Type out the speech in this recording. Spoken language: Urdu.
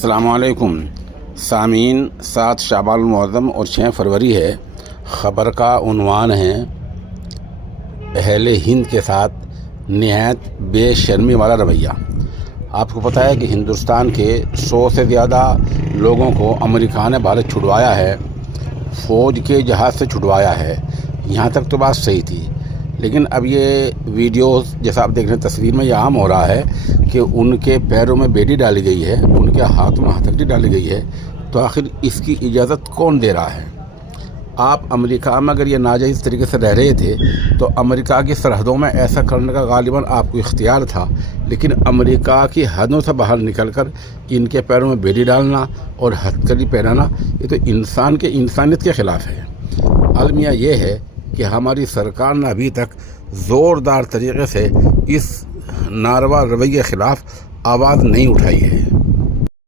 السلام علیکم سامعین، 7 شعبان المعظم اور 6 فروری ہے۔ خبر کا عنوان ہے اہل ہند کے ساتھ نہایت بے شرمی والا رویہ۔ آپ کو پتہ ہے کہ ہندوستان کے 100 سے زیادہ لوگوں کو امریکہ نے بھارت چھڑوایا ہے، فوج کے جہاز سے چھڑوایا ہے۔ یہاں تک تو بات صحیح تھی، لیکن اب یہ ویڈیوز جیسا آپ دیکھ رہے ہیں تصویر میں، یہ عام ہو رہا ہے کہ ان کے پیروں میں بیڑی ڈالی گئی ہے، ان کے ہاتھ میں ہتھکڑی ڈالی گئی ہے۔ تو آخر اس کی اجازت کون دے رہا ہے؟ آپ امریکہ میں اگر یہ ناجائز طریقے سے رہ رہے تھے تو امریکہ کی سرحدوں میں ایسا کرنے کا غالباً آپ کو اختیار تھا، لیکن امریکہ کی حدوں سے باہر نکل کر ان کے پیروں میں بیڑی ڈالنا اور ہتھکڑی پہنانا، یہ تو انسانیت کے خلاف ہے۔ المیہ یہ ہے کہ ہماری سرکار نے ابھی تک زوردار طریقے سے اس ناروا رویے کے خلاف آواز نہیں اٹھائی ہے۔